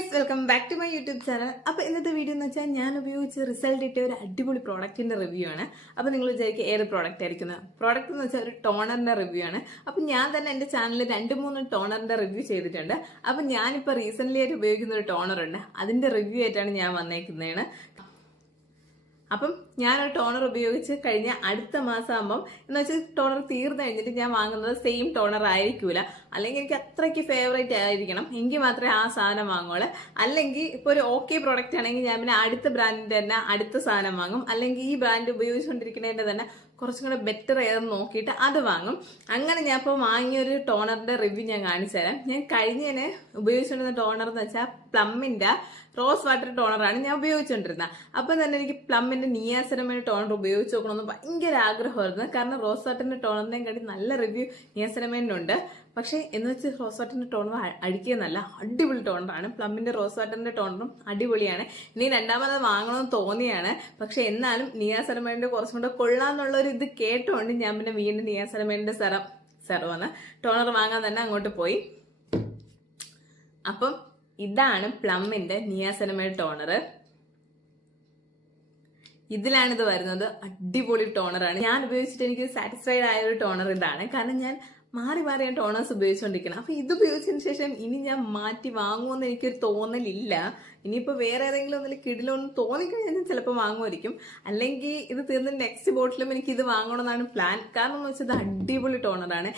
Guys welcome back to my YouTube channel അപ്പോൾ ഇന്നത്തെ video എന്ന് വെച്ചാൽ ഞാൻ ഉപയോഗിച്ച റിസൾട്ട് ഇട്ട ഒരു അടിപൊളി പ്രോഡക്റ്റിന്റെ റിവ്യൂ ആണ്. അപ്പോൾ നിങ്ങൾ വിചാരിക്കുക ഏത് പ്രോഡക്റ്റ് ആയിരിക്കുന്നത് പ്രോഡക്റ്റ് എന്ന് വെച്ചാൽ ഒരു ടോണറിന്റെ റിവ്യൂ ആണ്. അപ്പോൾ ഞാൻ തന്നെ എന്റെ ചാനലിൽ രണ്ട് മൂന്ന് ടോണറിന്റെ റിവ്യൂ ചെയ്തിട്ടുണ്ട്. അപ്പോൾ ഞാനിപ്പോൾ റീസെന്റ്ലി ആയിട്ട് ഉപയോഗിക്കുന്ന ഒരു ടോണർ ഉണ്ട്. അതിന്റെ റിവ്യൂ ആയിട്ടാണ് ഞാൻ വന്നേക്കുന്നതാണ്. അപ്പം ഞാൻ ഒരു ടോണർ ഉപയോഗിച്ച് കഴിഞ്ഞ അടുത്ത മാസം ആകുമ്പം എന്ന് വെച്ചാൽ ടോണർ തീർന്നു കഴിഞ്ഞിട്ട് ഞാൻ വാങ്ങുന്നത് സെയിം ടോണർ ആയിരിക്കൂല. അല്ലെങ്കിൽ എനിക്ക് അത്രയ്ക്ക് ഫേവറേറ്റ് ആയിരിക്കണം. എങ്കിൽ മാത്രമേ ആ സാധനം വാങ്ങുള്ളൂ. അല്ലെങ്കിൽ ഇപ്പോൾ ഒരു ഓക്കെ പ്രോഡക്റ്റ് ആണെങ്കിൽ ഞാൻ പിന്നെ അടുത്ത ബ്രാൻഡിന്റെ തന്നെ അടുത്ത സാധനം വാങ്ങും. അല്ലെങ്കിൽ ഈ ബ്രാൻഡ് ഉപയോഗിച്ചുകൊണ്ടിരിക്കുന്നതിന്റെ തന്നെ കുറച്ചും കൂടെ ബെറ്റർ ഏതെന്ന് നോക്കിയിട്ട് അത് വാങ്ങും. അങ്ങനെ ഞാൻ ഇപ്പോൾ വാങ്ങിയൊരു ടോണറിന്റെ റിവ്യൂ ഞാൻ കാണിച്ചു തരാം. ഞാൻ കഴിഞ്ഞതിന് ഉപയോഗിച്ചുകൊണ്ടിരുന്ന ടോണർ എന്ന് വെച്ചാൽ പ്ലമ്മിന്റെ റോസ് വാട്ടർ ടോണറാണ് ഞാൻ ഉപയോഗിച്ചുകൊണ്ടിരുന്നത് അപ്പം തന്നെ എനിക്ക് പ്ലമ്മിന്റെ നിയാസനമേന ടോണർ ഉപയോഗിച്ച് നോക്കണമെന്ന് ഭയങ്കര ആഗ്രഹമായിരുന്നു. കാരണം റോസ് വാട്ടറിന്റെ ടോണറിനെയും കാട്ടി നല്ല റിവ്യൂ നിയാസനമേനുണ്ട് പക്ഷേ എന്ന് വെച്ച് റോസ് വാട്ടറിന്റെ ടോണർ അടിക്കുന്നതല്ല അടിപൊളി ടോണറാണ് പ്ലമ്മിന്റെ റോസ് വാട്ടറിന്റെ ടോണറും അടിപൊളിയാണ്. ഇനി രണ്ടാമത് വാങ്ങണമെന്ന് തോന്നിയാണ്. പക്ഷേ എന്നാലും നിയാസനമേന്റെ കുറച്ചും കൂടെ കൊള്ളാന്നുള്ള ഒരു ഇത് കേട്ടുകൊണ്ട് ഞാൻ പിന്നെ വീണ്ടും നിയാസനമേന്റെ സെറം സെറമാണ് ടോണർ വാങ്ങാൻ തന്നെ അങ്ങോട്ട് പോയി. അപ്പം ഇതാണ് പ്ലമ്മിന്റെ നിയാസനമേഡ് ടോണർ ഇതിലാണ് ഇത് വരുന്നത്. അടിപൊളി ടോണറാണ് ഞാൻ ഉപയോഗിച്ചിട്ട് എനിക്ക് സാറ്റിസ്ഫൈഡ് ആയ ഒരു ടോണർ ഇതാണ്. കാരണം ഞാൻ മാറി മാറി ഞാൻ ടോണേഴ്സ് ഉപയോഗിച്ചുകൊണ്ടിരിക്കണം അപ്പൊ ഇത് ഉപയോഗിച്ചതിന് ശേഷം ഇനി ഞാൻ മാറ്റി വാങ്ങുമെന്ന് എനിക്കൊരു തോന്നലില്ല. ഇനിയിപ്പോൾ വേറെ ഏതെങ്കിലും ഒന്നിൽ കിടിലൊന്ന് തോന്നിക്കഴിഞ്ഞാൽ ഞാൻ ചിലപ്പോൾ വാങ്ങുമായിരിക്കും അല്ലെങ്കിൽ ഇത് തീർന്ന നെക്സ്റ്റ് ബോട്ടിലും എനിക്ക് ഇത് വാങ്ങണമെന്നാണ് പ്ലാൻ കാരണം എന്ന് വെച്ചാൽ ഇത് അടിപൊളി ടോണറാണ്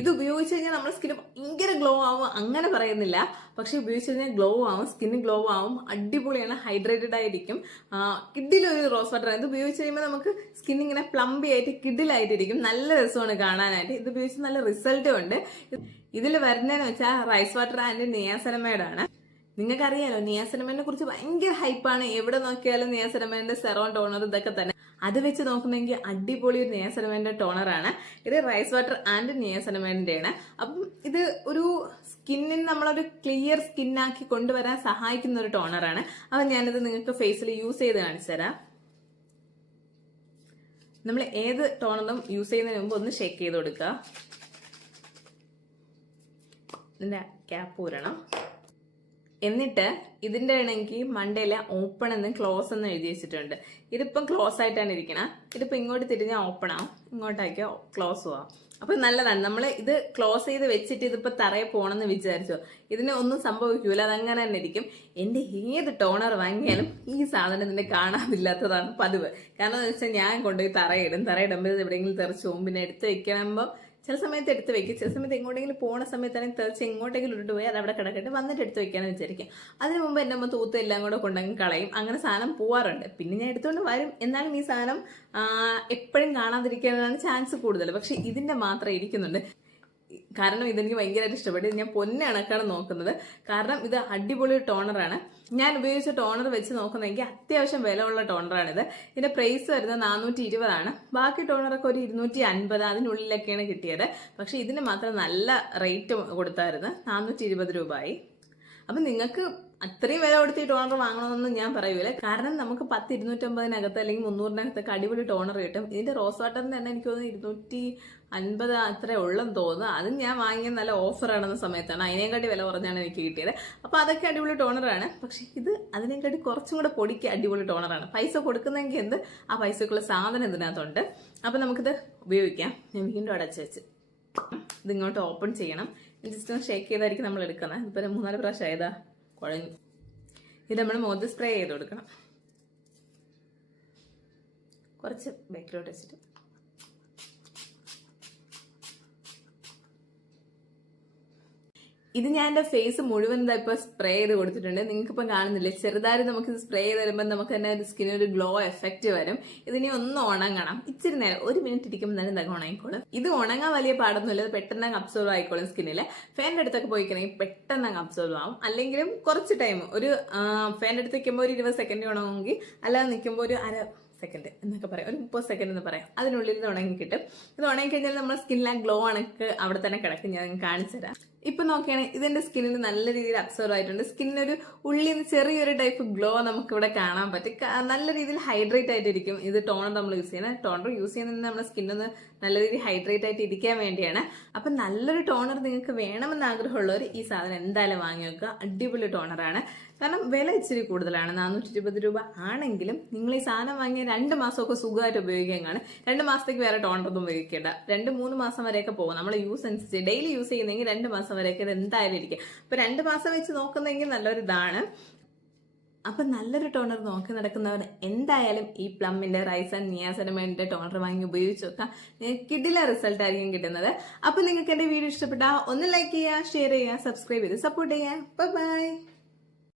ഇത് ഉപയോഗിച്ച് കഴിഞ്ഞാൽ നമ്മുടെ സ്കിന് ഭയങ്കര ഗ്ലോ ആവും അങ്ങനെ പറയുന്നില്ല. പക്ഷെ ഉപയോഗിച്ച് കഴിഞ്ഞാൽ ഗ്ലോ ആവും സ്കിന്ന് ഗ്ലോ ആവും അടിപൊളിയാണ് ഹൈഡ്രേറ്റഡ് ആയിരിക്കും. കിഡിലൊരു റോസ് വാട്ടർ ഇത് ഉപയോഗിച്ച് കഴിയുമ്പോൾ നമുക്ക് സ്കിൻ ഇങ്ങനെ പ്ലംബി ആയിട്ട് കിഡിലായിട്ടിരിക്കും നല്ല രസമാണ് കാണാനായിട്ട്. ഇത് ഉപയോഗിച്ച് നല്ല റിസൾട്ടും ഉണ്ട്. ഇതിൽ വരുന്നതെന്ന് വെച്ചാൽ റൈസ് വാട്ടർ ആൻഡ് നിയാസനമേടാണ് നിങ്ങൾക്കറിയാലോ നിയാസനമേനെ കുറിച്ച് ഭയങ്കര ഹൈപ്പാണ് എവിടെ നോക്കിയാലും നിയാസനമേന്റെ സെറോൺ ടോണർ ഇതൊക്കെ തന്നെ. അത് വെച്ച് നോക്കുന്നെങ്കിൽ അടിപൊളി ഒരു നിയാസനമേന്റെ ടോണറാണ് ഇത് റൈസ് വാട്ടർ ആൻഡ് നിയാസനമേന്റെ ആണ് അപ്പം ഇത് ഒരു സ്കിന്നിന് നമ്മളൊരു ക്ലിയർ സ്കിന്നാക്കി കൊണ്ടുവരാൻ സഹായിക്കുന്ന ഒരു ടോണറാണ് അപ്പം ഞാനിത് നിങ്ങൾക്ക് ഫേസിൽ യൂസ് ചെയ്ത് കാണിച്ചു തരാം. നമ്മൾ ഏത് ടോണറും യൂസ് ചെയ്യുന്നതിന് മുമ്പ് ഒന്ന് ഷേക്ക് ചെയ്ത് കൊടുക്കുക ഇതിന്റെ ക്യാപ്പ് ഊരണം. എന്നിട്ട് ഇതിന്റെ ആണെങ്കിൽ മണ്ടയിലെ ഓപ്പൺ എന്ന് ക്ലോസ് എന്ന് എഴുതി വെച്ചിട്ടുണ്ട്. ഇതിപ്പം ക്ലോസ് ആയിട്ടാണ് ഇരിക്കണം. ഇതിപ്പോൾ ഇങ്ങോട്ട് തിരിഞ്ഞാൽ ഓപ്പൺ ആവും. ഇങ്ങോട്ടേക്ക് ക്ലോസ് ആവും. അപ്പം നല്ലതാണ്. നമ്മൾ ഇത് ക്ലോസ് ചെയ്ത് വെച്ചിട്ട് ഇതിപ്പോൾ തറയെ പോകണമെന്ന് വിചാരിച്ചോ. ഇതിന് ഒന്നും സംഭവിക്കൂല. അതങ്ങനെ തന്നെ ഇരിക്കും. എന്റെ ഏത് ടോണർ വാങ്ങിയാലും ഈ സാധനം ഇതിന്റെ കാണാതില്ലാത്തതാണ് പതിവ്. കാരണം എന്ന് വെച്ചാൽ ഞാൻ കൊണ്ടുപോയി തറയിടും തറയിടുമ്പോൾ ഇത് എവിടെയെങ്കിലും തെറിച്ചു പോകും. പിന്നെ എടുത്ത് വെക്കുമ്പോൾ ചില സമയത്ത് എടുത്ത് വെക്കും. ചില സമയത്ത് എങ്ങോട്ടെങ്കിലും പോണ സമയത്താണെങ്കിൽ തെറിച്ച് എങ്ങോട്ടെങ്കിലും ഉരുട്ട് പോയി അത് അവിടെ കിടക്കട്ടെ വന്നിട്ട് എടുത്ത് വെക്കാന്ന് വിചാരിക്കും അതിന് മുമ്പ് എന്റെ അമ്മ തൂത്ത് എല്ലാം കൂടെ കൊണ്ടങ്ങ് കളയും. അങ്ങനെ സാധനം പോവാറുണ്ട്. പിന്നെ ഞാൻ എടുത്തുകൊണ്ട് വരും. എന്നാലും ഈ സാധനം എപ്പോഴും കാണാതിരിക്കാനാണ് ചാൻസ് കൂടുതൽ. പക്ഷെ ഇതിന്റെ മാത്രം ഇരിക്കുന്നുണ്ട്. കാരണം ഇതെനിക്ക് ഭയങ്കരമായിട്ട് ഇഷ്ടപ്പെട്ടു. ഞാൻ പൊന്നെ കണക്കാണ് നോക്കുന്നത്. കാരണം ഇത് അടിപൊളി ടോണറാണ് ഞാൻ ഉപയോഗിച്ച ടോണർ വെച്ച് നോക്കുന്നെങ്കിൽ അത്യാവശ്യം വിലയുള്ള ടോണറാണിത് ഇതിന്റെ പ്രൈസ് വരുന്നത് നാനൂറ്റി ഇരുപതാണ് ബാക്കി ടോണറൊക്കെ ഒരു ഇരുന്നൂറ്റി അൻപത് അതിനുള്ളിലൊക്കെയാണ് കിട്ടിയത്. പക്ഷെ ഇതിന് മാത്രം നല്ല റേറ്റ് കൊടുത്തായിരുന്നു. നാനൂറ്റി ഇരുപത് രൂപയായി അപ്പം നിങ്ങൾക്ക് അത്രയും വില കൊടുത്ത് ഈ ടോണർ വാങ്ങണമെന്നൊന്നും ഞാൻ പറയൂല. കാരണം നമുക്ക് പത്ത് ഇരുന്നൂറ്റമ്പതിനകത്ത് അല്ലെങ്കിൽ മുന്നൂറിനകത്തൊക്കെ അടിപൊളി ടോണർ കിട്ടും. ഇതിന്റെ റോസ് വാട്ടറിന് തന്നെ എനിക്ക് തോന്നുന്നു ഇരുന്നൂറ്റി അൻപത് അത്രേ ഉള്ളെന്ന് തോന്നുന്നു. അതും ഞാൻ വാങ്ങിയ നല്ല ഓഫറാണെന്ന സമയത്താണ്. അതിനെക്കാട്ടി വില കുറഞ്ഞാണ് എനിക്ക് കിട്ടിയത്. അപ്പോൾ അതൊക്കെ അടിപൊളി ടോണറാണ് പക്ഷെ ഇത് അതിനെക്കാട്ടി കുറച്ചും കൂടെ പൊടിക്ക് അടിപൊളി ടോണറാണ് പൈസ കൊടുക്കുന്നെങ്കിൽ എന്ത്? ആ പൈസക്കുള്ള സാധനം ഇതിനകത്തുണ്ട്. അപ്പോൾ നമുക്കിത് ഉപയോഗിക്കാം. ഞാൻ വീണ്ടും അടച്ചു വെച്ച്. ഇതിങ്ങോട്ട് ഓപ്പൺ ചെയ്യണം. ജസ്റ്റ് ഒന്ന് ഷേക്ക് ചെയ്തായിരിക്കും നമ്മൾ എടുക്കുന്നത്. ഇപ്പം മൂന്നാൽ പ്രാവശ്യം ആയതാ. കുഴഞ്ഞു ഇത് നമ്മൾ മുഖത്ത് സ്പ്രേ ചെയ്ത് കൊടുക്കണം. കുറച്ച് ബേക്കിലോട്ട് വെച്ചിട്ട്. ഇത് ഞാൻ എന്റെ ഫേസ് മുഴുവൻ ഇതാ ഇപ്പൊ സ്പ്രേ ചെയ്ത് കൊടുത്തിട്ടുണ്ട്. നിങ്ങൾക്ക് ഇപ്പം കാണുന്നില്ലേ? ചെറുതായി നമുക്ക് ഇത് സ്പ്രേ ചെയ്ത് വരുമ്പോൾ നമുക്ക് തന്നെ സ്കിന്നിന് ഒരു ഗ്ലോ എഫക്റ്റ് വരും. ഇതിനെ ഒന്ന് ഉണങ്ങണം. ഇച്ചിരി നേരം ഒരു മിനിറ്റ് ഇരിക്കുമ്പോൾ തന്നെ ഇതൊക്കെ ഉണങ്ങിക്കോളും. ഇത് ഉണങ്ങാൻ വലിയ പാടൊന്നുമില്ല പെട്ടെന്ന് അങ്ങ് അബ്സോർവ് ആയിക്കോളും സ്കിന്നിൽ ഫാന്റെ അടുത്തൊക്കെ പോയിക്കണമെങ്കിൽ പെട്ടെന്ന് അങ്ങ് അബ്സോർവ് ആവും. അല്ലെങ്കിലും കുറച്ച് ടൈം ഒരു ഫാന്റെ അടുത്ത് നിൽക്കുമ്പോൾ ഒരു ഇരുപത് സെക്കൻഡ് ഉണങ്ങുമെങ്കിൽ അല്ലാതെ നിൽക്കുമ്പോൾ ഒരു അര സെക്കൻഡ് എന്നൊക്കെ പറയാം. ഒരു മുപ്പത് സെക്കൻഡ് എന്ന് പറയാം. അതിനുള്ളിൽ ഇത് ഉണങ്ങി കിട്ടും ഇത് ഉണങ്ങി കഴിഞ്ഞാൽ നമ്മുടെ സ്കിന്നിലെ ഗ്ലോ ഉണക്ക് അവിടെ തന്നെ കിടക്കും. ഞാൻ കാണിച്ചു തരാം ഇപ്പൊ നോക്കുകയാണെങ്കിൽ ഇതിന്റെ സ്കിന്നിൽ നല്ല രീതിയിൽ അബ്സർവ് ആയിട്ടുണ്ട്. സ്കിന്നിനൊരു ഉള്ളിൽ നിന്ന് ചെറിയൊരു ടൈപ്പ് ഗ്ലോ നമുക്ക് ഇവിടെ കാണാൻ പറ്റും. നല്ല രീതിയിൽ ഹൈഡ്രേറ്റ് ആയിട്ടിരിക്കും. ഇത് ടോണർ നമ്മൾ യൂസ് ചെയ്യുന്നത് ടോണർ യൂസ് ചെയ്യുന്നത് നമ്മുടെ സ്കിന്നൊന്ന് നല്ല രീതിയിൽ ഹൈഡ്രേറ്റ് ആയിട്ട് ഇരിക്കാൻ വേണ്ടിയാണ്. അപ്പൊ നല്ലൊരു ടോണർ നിങ്ങൾക്ക് വേണമെന്ന് ആഗ്രഹമുള്ളവർ ഈ സാധനം എന്തായാലും വാങ്ങി വെക്കുക. അടിപൊളി ടോണറാണ് കാരണം വില ഇച്ചിരി കൂടുതലാണ്. നാനൂറ്റി ഇരുപത് രൂപ ആണെങ്കിലും നിങ്ങൾ ഈ സാധനം വാങ്ങിയ രണ്ട് മാസമൊക്കെ സുഖമായിട്ട് ഉപയോഗിക്കാൻ കാണും. രണ്ട് മാസത്തേക്ക് വേറെ ടോണറൊന്നും ഉപയോഗിക്കേണ്ട. രണ്ട് മൂന്ന് മാസം വരെയൊക്കെ പോകും. നമ്മൾ യൂസ് അനുസരിച്ച് ഡെയിലി യൂസ് ചെയ്യുന്നെങ്കിൽ രണ്ട് മാസം വരെയൊക്കെ ഇത് എന്തായാലും ഇരിക്കും. അപ്പൊ രണ്ട് മാസം വെച്ച് നോക്കുന്നെങ്കിൽ നല്ലൊരു ഇതാണ് അപ്പൊ നല്ലൊരു ടോണർ നോക്കി നടക്കുന്നവർ എന്തായാലും ഈ പ്ലമ്മിന്റെ റൈസ് ആൻഡ് നിയാസനമേന്റെ ടോണർ വാങ്ങി ഉപയോഗിച്ച് നോക്കാം. കിടില റിസൾട്ട് ആയിരിക്കും കിട്ടുന്നത്. അപ്പൊ നിങ്ങൾക്ക് എന്റെ വീഡിയോ ഇഷ്ടപ്പെട്ടാ ഒന്ന് ലൈക്ക് ചെയ്യുക ഷെയർ ചെയ്യുക സബ്സ്ക്രൈബ് ചെയ്ത് സപ്പോർട്ട് ചെയ്യുക. ബൈ